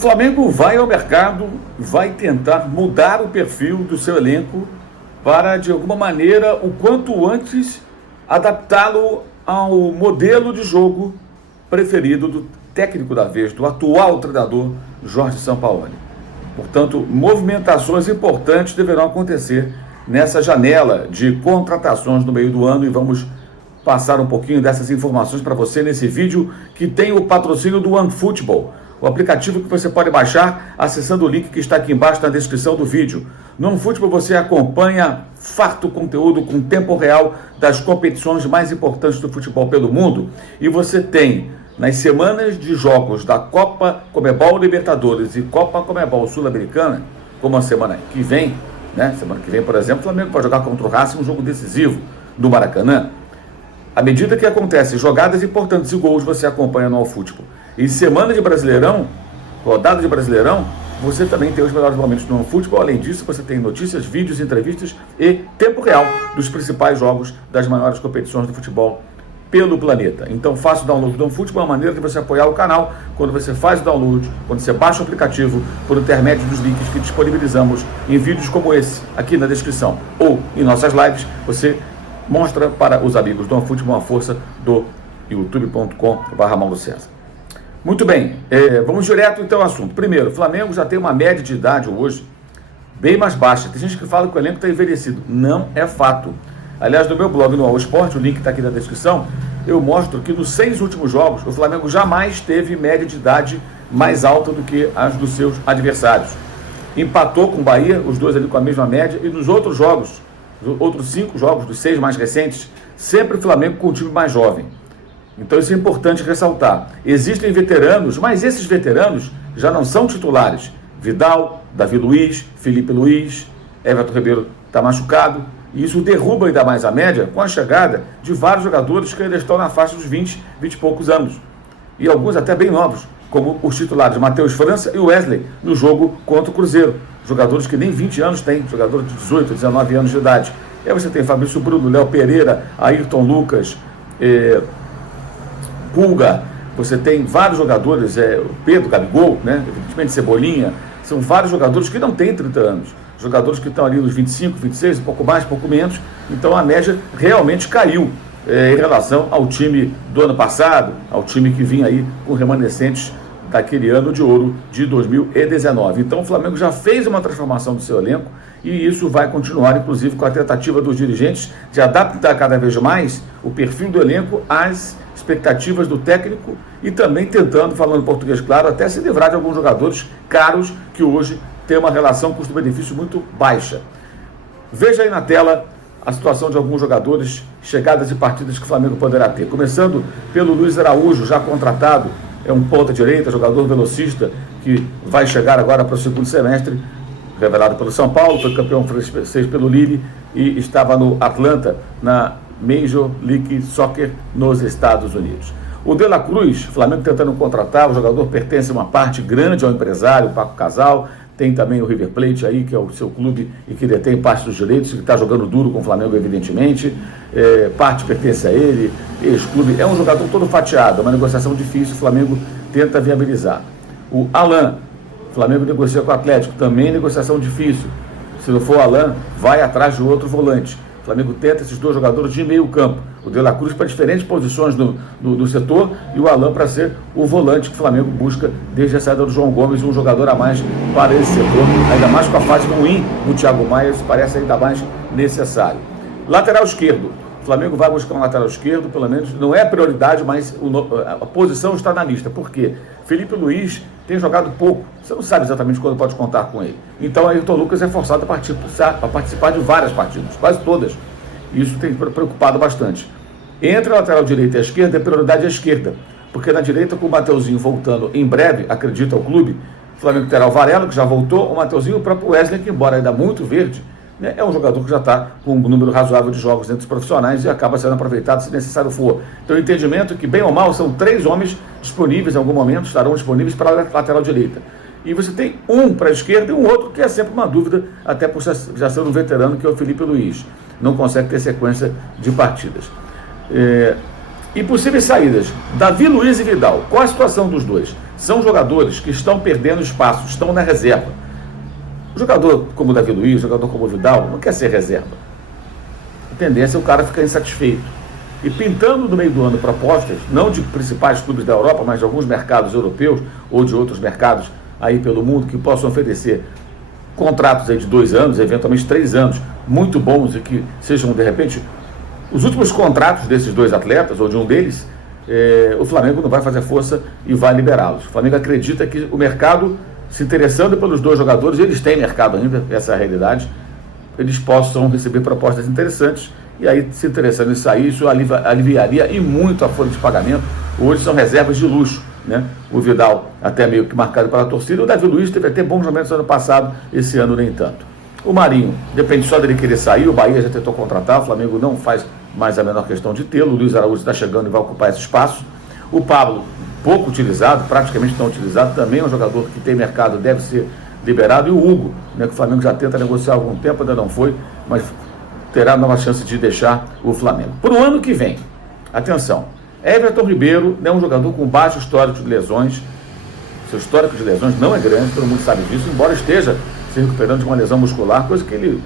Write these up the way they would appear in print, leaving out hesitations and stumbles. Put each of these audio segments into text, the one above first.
Flamengo vai ao mercado, vai tentar mudar o perfil do seu elenco para, de alguma maneira, o quanto antes, adaptá-lo ao modelo de jogo preferido do técnico da vez, do atual treinador Jorge Sampaoli. Portanto, movimentações importantes deverão acontecer nessa janela de contratações no meio do ano e vamos passar um pouquinho dessas informações para você nesse vídeo que tem o patrocínio do OneFootball, o aplicativo que você pode baixar acessando o link que está aqui embaixo na descrição do vídeo. No OneFootball você acompanha farto conteúdo com tempo real das competições mais importantes do futebol pelo mundo e você tem nas semanas de jogos da Copa Conmebol Libertadores e Copa Conmebol Sul-Americana, como a semana que vem, né? Semana que vem, por exemplo, o Flamengo vai jogar contra o Racing um jogo decisivo do Maracanã. À medida que acontecem jogadas importantes e gols, você acompanha no OneFootball. E semana de Brasileirão, rodada de Brasileirão, você também tem os melhores momentos no OneFootball. Além disso, você tem notícias, vídeos, entrevistas e tempo real dos principais jogos das maiores competições do futebol pelo planeta. Então faça o download do OneFootball, é uma maneira de você apoiar o canal quando você faz o download, quando você baixa o aplicativo por intermédio dos links que disponibilizamos em vídeos como esse, aqui na descrição, ou em nossas lives, você mostra para os amigos do OneFootball a força do youtube.com/MauroCésar. Muito bem, vamos direto então ao assunto. Primeiro, o Flamengo já tem uma média de idade hoje bem mais baixa. Tem gente que fala que o elenco está envelhecido. Não é fato. Aliás, no meu blog no All Sport, o link está aqui na descrição, eu mostro que nos 6 últimos jogos, o Flamengo jamais teve média de idade mais alta do que as dos seus adversários. Empatou com o Bahia, os dois ali com a mesma média, e nos outros jogos, os outros 5 jogos dos 6 mais recentes, sempre o Flamengo com um time mais jovem. Então isso é importante ressaltar. Existem veteranos, mas esses veteranos já não são titulares. Vidal, Davi Luiz, Felipe Luiz, Everton Ribeiro está machucado. E isso derruba ainda mais a média com a chegada de vários jogadores que ainda estão na faixa dos 20 e poucos anos. E alguns até bem novos, como os titulares Matheus França e Wesley, no jogo contra o Cruzeiro. Jogadores que nem 20 anos têm, jogadores de 18, 19 anos de idade. E aí você tem Fabrício Bruno, Léo Pereira, Ayrton Lucas, Pulga, você tem vários jogadores, Pedro, Gabigol, né? Evidentemente Cebolinha, são vários jogadores que não têm 30 anos. Jogadores que estão ali nos 25, 26, um pouco mais, um pouco menos. Então a média realmente caiu em relação ao time do ano passado, ao time que vinha aí com remanescentes daquele ano de ouro de 2019. Então o Flamengo já fez uma transformação do seu elenco e isso vai continuar, inclusive com a tentativa dos dirigentes de adaptar cada vez mais o perfil do elenco às expectativas do técnico e também tentando, falando português claro, até se livrar de alguns jogadores caros que hoje tem uma relação custo-benefício muito baixa. Veja aí na tela a situação de alguns jogadores, chegadas e partidas que o Flamengo poderá ter. Começando pelo Luiz Araújo, já contratado, é um ponta-direita, jogador velocista, que vai chegar agora para o segundo semestre, revelado pelo São Paulo, foi campeão francês pelo Lille e estava no Atlanta, na Major League Soccer nos Estados Unidos. O De La Cruz, o Flamengo tentando contratar, o jogador pertence a uma parte grande ao empresário, o Paco Casal. Tem também o River Plate aí, que é o seu clube e que detém parte dos direitos, que está jogando duro com o Flamengo, evidentemente. Parte pertence a ele, ex-clube. É um jogador todo fatiado, é uma negociação difícil, o Flamengo tenta viabilizar. O Alan, o Flamengo negocia com o Atlético, também negociação difícil. Se não for o Alan, vai atrás de outro volante. O Flamengo tenta esses dois jogadores de meio campo. O De La Cruz para diferentes posições do setor e o Alan para ser o volante que o Flamengo busca desde a saída do João Gomes, um jogador a mais para esse setor, ainda mais com a fase ruim do Thiago Maia, isso parece ainda mais necessário. Lateral esquerdo. O Flamengo vai buscar um lateral esquerdo, pelo menos não é a prioridade, mas a posição está na lista. Por quê? Felipe Luiz tem jogado pouco, você não sabe exatamente quando pode contar com ele. Então Ayrton Lucas é forçado a participar de várias partidas, quase todas. Isso tem preocupado bastante. Entre a lateral direita e a esquerda, a prioridade é a esquerda, porque na direita, com o Mateuzinho voltando em breve, acredita o clube, o Flamengo terá o Varela, que já voltou, o Mateuzinho e o próprio Wesley, que embora ainda muito verde, né, é um jogador que já está com um número razoável de jogos entre os profissionais e acaba sendo aproveitado se necessário for. Então o entendimento é que, bem ou mal, são 3 homens disponíveis em algum momento, estarão disponíveis para a lateral direita. E você tem um para a esquerda e um outro que é sempre uma dúvida, até por já ser um veterano, que é o Felipe Luiz. Não consegue ter sequência de partidas. E possíveis saídas, Davi Luiz e Vidal. Qual a situação dos dois? são jogadores que estão perdendo espaço, estão na reserva. O jogador como o Davi Luiz, jogador como o Vidal, não quer ser reserva. A tendência é o cara ficar insatisfeito. E pintando no meio do ano propostas, não de principais clubes da Europa, mas de alguns mercados europeus ou de outros mercados aí pelo mundo que possam oferecer contratos aí de 2 anos, eventualmente 3 anos, muito bons e que sejam, de repente, os últimos contratos desses 2 atletas ou de um deles, o Flamengo não vai fazer força e vai liberá-los. O Flamengo acredita que o mercado, se interessando pelos 2 jogadores, eles têm mercado ainda, essa é a realidade, eles possam receber propostas interessantes e aí, se interessando em sair, isso aliviaria e muito a folha de pagamento. Hoje são reservas de luxo, né? O Vidal até meio que marcado pela torcida, o Davi Luiz teve até bons momentos no ano passado, esse ano nem tanto. O Marinho, depende só dele querer sair, o Bahia já tentou contratar, o Flamengo não faz mais a menor questão de tê-lo, o Luiz Araújo está chegando e vai ocupar esse espaço. O Pablo, pouco utilizado, praticamente não utilizado, também é um jogador que tem mercado, deve ser liberado. E o Hugo, né, que o Flamengo já tenta negociar há algum tempo, ainda não foi, mas terá nova chance de deixar o Flamengo. Para o ano que vem, atenção, Everton Ribeiro é um jogador com baixo histórico de lesões, seu histórico de lesões não é grande, todo mundo sabe disso, embora esteja se recuperando de uma lesão muscular, coisa que ele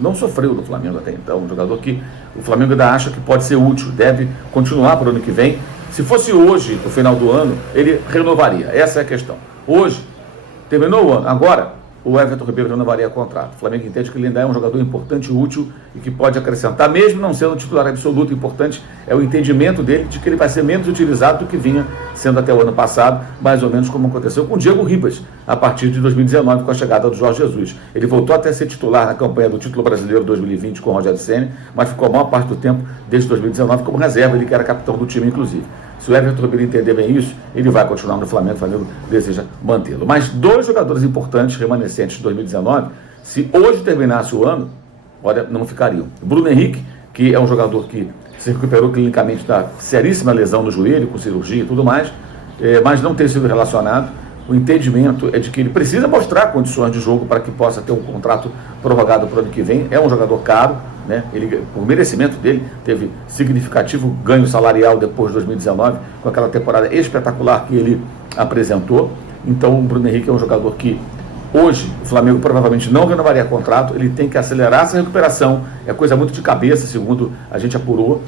não sofreu no Flamengo até então, um jogador que o Flamengo ainda acha que pode ser útil, deve continuar para o ano que vem. Se fosse hoje, no final do ano, ele renovaria, essa é a questão. Hoje, terminou o ano, agora o Everton Ribeiro renovaria contrato. O Flamengo entende que ele ainda é um jogador importante e útil e que pode acrescentar, mesmo não sendo titular absoluto. Importante é o entendimento dele de que ele vai ser menos utilizado do que vinha sendo até o ano passado, mais ou menos como aconteceu com o Diego Ribas, a partir de 2019, com a chegada do Jorge Jesus. Ele voltou até a ser titular na campanha do título brasileiro 2020 com o Rogério Ceni, mas ficou a maior parte do tempo, desde 2019, como reserva, ele que era capitão do time, inclusive. Se o Everton Ribeiro entender bem isso, ele vai continuar no Flamengo, o Flamengo deseja mantê-lo. Mas 2 jogadores importantes, remanescentes de 2019, se hoje terminasse o ano, olha, não ficariam. Bruno Henrique, que é um jogador que se recuperou clinicamente da seríssima lesão no joelho, com cirurgia e tudo mais, mas não tem sido relacionado. O entendimento é de que ele precisa mostrar condições de jogo para que possa ter um contrato prorrogado para o ano que vem. É um jogador caro, né? Ele, por merecimento dele, teve significativo ganho salarial depois de 2019, com aquela temporada espetacular que ele apresentou. Então o Bruno Henrique é um jogador que hoje o Flamengo provavelmente não renovaria contrato, ele tem que acelerar essa recuperação, é coisa muito de cabeça, segundo a gente apurou.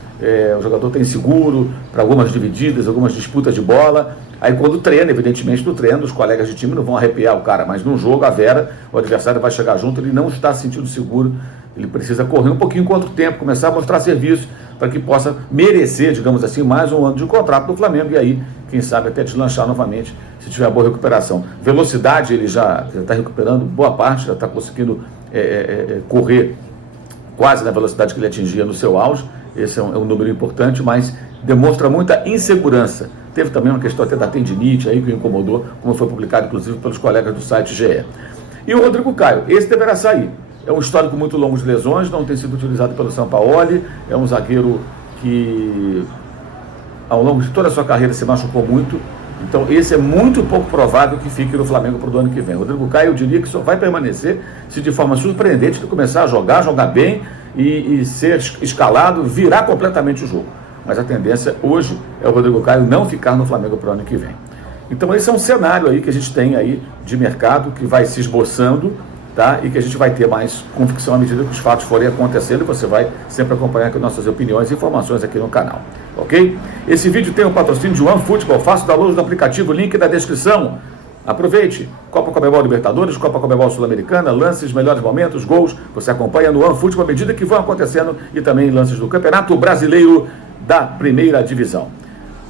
O jogador tem seguro para algumas divididas, algumas disputas de bola. Aí quando treina, evidentemente no treino, os colegas de time não vão arrepiar o cara, mas no jogo, a Vera, o adversário vai chegar junto, ele não está sentindo seguro, ele precisa correr um pouquinho contra o tempo, começar a mostrar serviço para que possa merecer, digamos assim, mais um ano de contrato do Flamengo e aí, quem sabe, até deslanchar novamente, se tiver boa recuperação. Velocidade, ele já está recuperando boa parte, já está conseguindo correr quase na velocidade que ele atingia no seu auge. Esse é um número importante, mas demonstra muita insegurança. Teve também uma questão até da tendinite aí que o incomodou, como foi publicado inclusive pelos colegas do site GE. E o Rodrigo Caio, esse deverá sair. É um histórico muito longo de lesões, não tem sido utilizado pelo Sampaoli, é um zagueiro que ao longo de toda a sua carreira se machucou muito, então esse é muito pouco provável que fique no Flamengo para o ano que vem. O Rodrigo Caio, eu diria que só vai permanecer se de forma surpreendente ele começar a jogar bem e ser escalado, virar completamente o jogo. Mas a tendência hoje é o Rodrigo Caio não ficar no Flamengo para o ano que vem. Então esse é um cenário aí que a gente tem aí de mercado que vai se esboçando, tá? E que a gente vai ter mais convicção à medida que os fatos forem acontecendo e você vai sempre acompanhar com nossas opiniões e informações aqui no canal, ok? Esse vídeo tem o patrocínio de OneFootball, faça o download do aplicativo, link na descrição. Aproveite, Copa Conmebol Libertadores, Copa Conmebol Sul-Americana, lances, melhores momentos, gols, você acompanha no OneFootball à medida que vão acontecendo e também lances do Campeonato Brasileiro da Primeira Divisão.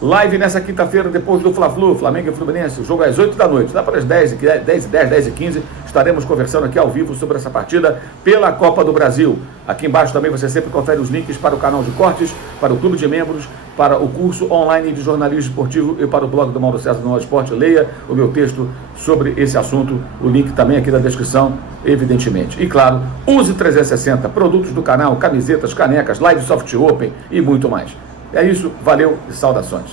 Live nessa quinta-feira, depois do Fla-Flu, Flamengo e Fluminense, o jogo às 8 da noite, lá para as 10h15, estaremos conversando aqui ao vivo sobre essa partida pela Copa do Brasil. Aqui embaixo também você sempre confere os links para o canal de cortes, para o clube de membros, para o curso online de jornalismo esportivo e para o blog do Mauro César no Esporte. Leia o meu texto sobre esse assunto, o link também aqui na descrição, evidentemente. E claro, use 360, produtos do canal, camisetas, canecas, live soft open e muito mais. É isso, valeu e saudações.